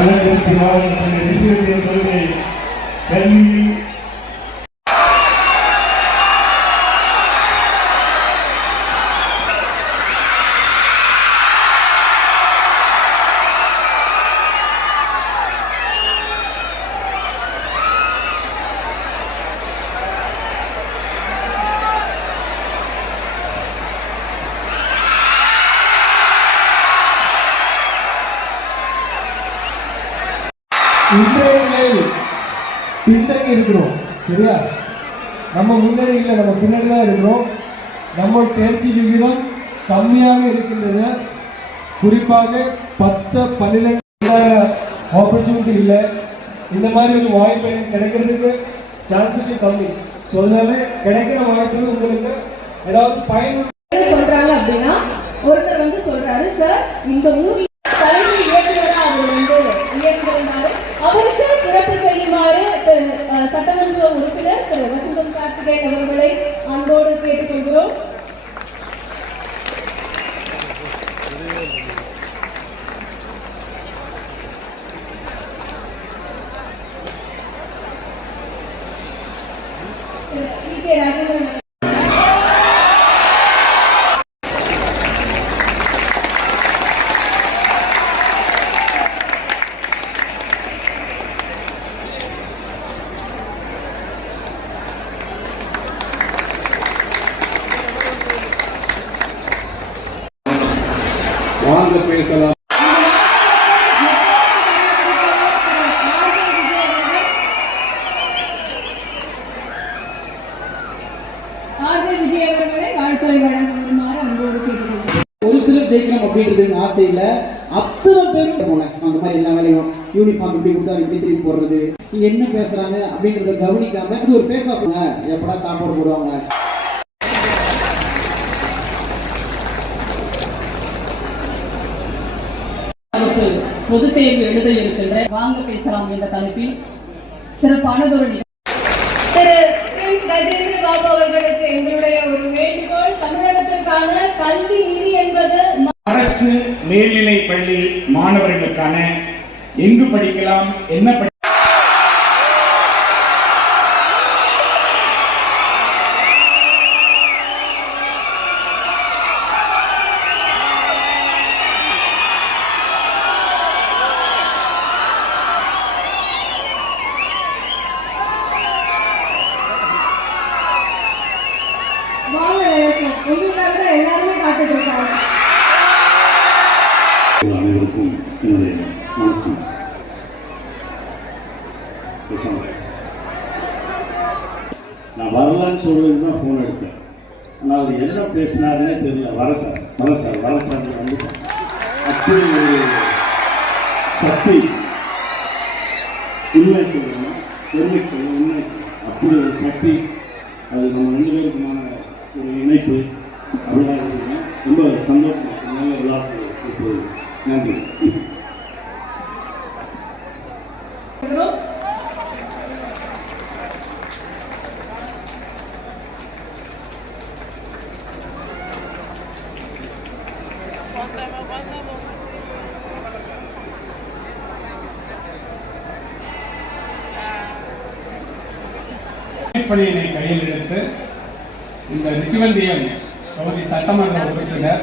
கள்ளக்குறிச்சி மாவட்டத்தில் ரிசல்ட் என்பது கல்வியில் இன்றைய நிலையில் பின்தங்கி இருக்கிறோம். சரியா? நம்ம முன்னாடி இல்லை நம்ம பின்னாடி தான் இருக்கிறோம். நம்ம தேர்ச்சி விகிதம் கம்மியாக இருக்கின்றது. குறிப்பாக பத்து பன்னிரெண்டு ஆப்பர்ச்சுனிட்டி இல்லை. இந்த மாதிரி ஒரு வாய்ப்பு கிடைக்கிறதுக்கு சான்சஸ் கம்மி. ஸோ அதனால கிடைக்கிற வாய்ப்பு உங்களுக்கு ஏதாவது பயன் சொல்றாங்க அப்படின்னா ஒருத்தர் வந்து சொல்றாரு சார் இந்த ஊர்ல தலைமை இயக்குனரா அவர் வந்து இயக்குகிறாரு அவருக்கு சிறப்பு செய்யுமாறு திரு அஹ், சட்டமன்ற உறுப்பினர் திரு வசந்தம் கார்த்திகேயன் அவர்களை அன்போடு கேட்டுக்கொள்கிறோம். ராஜேந்திரன் அவர்கள் வாங்க பேசலாம் ஆர்ஜே விஜய் அவர்களை வாழ்த்துறை வழங்க வருமாறு அன்போடு கேட்டுக்கொள்கிறேன். ஒரு சிலர் ஜெயிக்கணும் அப்படின்றது ஆசை இல்ல அத்தனை பேரும் போல அந்த மாதிரி எல்லா வேலையும் யூனிஃபார்ம் இப்படி கொடுத்தா இப்படி போடுறது. இங்க என்ன பேசுறாங்க அப்படின்றத கவனிக்காம இது ஒரு ஃபேஸ் ஆஃப் எப்படா சாப்பாடு போடுவாங்க? அவருக்கு பொதுத் தேர்வு எழுத இருக்கின்ற வாங்க பேசலாம் என்ற தலைப்பில் சிறப்பானதொரு திரு பிரின்ஸ் கஜேந்திர பாபு அவர்களுக்கு எங்களுடைய ஒரு வேண்டுகோள் தமிழகத்திற்கான கல்வி நிதி என்பது அரசு மேல்நிலை பள்ளி மாணவர்களுக்கான எங்கு படிக்கலாம் என்ன படி வாங்க தான் எல்லாருமே காத்துட்டு இருக்காங்க. அனைவருக்கும் என்னுடைய வணக்கம் நான் வரலான்னு சொல்றதுக்கு தான் ஃபோன் எடுத்தேன். ஆனால் அவர் என்ன பேசினாருன்னே தெரியல. வர சார் வர சார் வர சார் வந்து அப்படி ஒரு சக்தி. உண்மை சொல்லணும் பெருமை சொல்லணும் உண்மை அப்படி ஒரு சக்தி. அது நம்ம ரெண்டு பேருக்குமான ஒரு இணைப்பு அப்படிதான் இருக்குங்க ரொம்ப சந்தோஷம். நல்ல விழாக்கு இப்போது நன்றி. அடிப்படையினை கையில் எடுத்து இந்த ரிசிவந்தியம் தொகுதி சட்டமன்ற உறுப்பினர்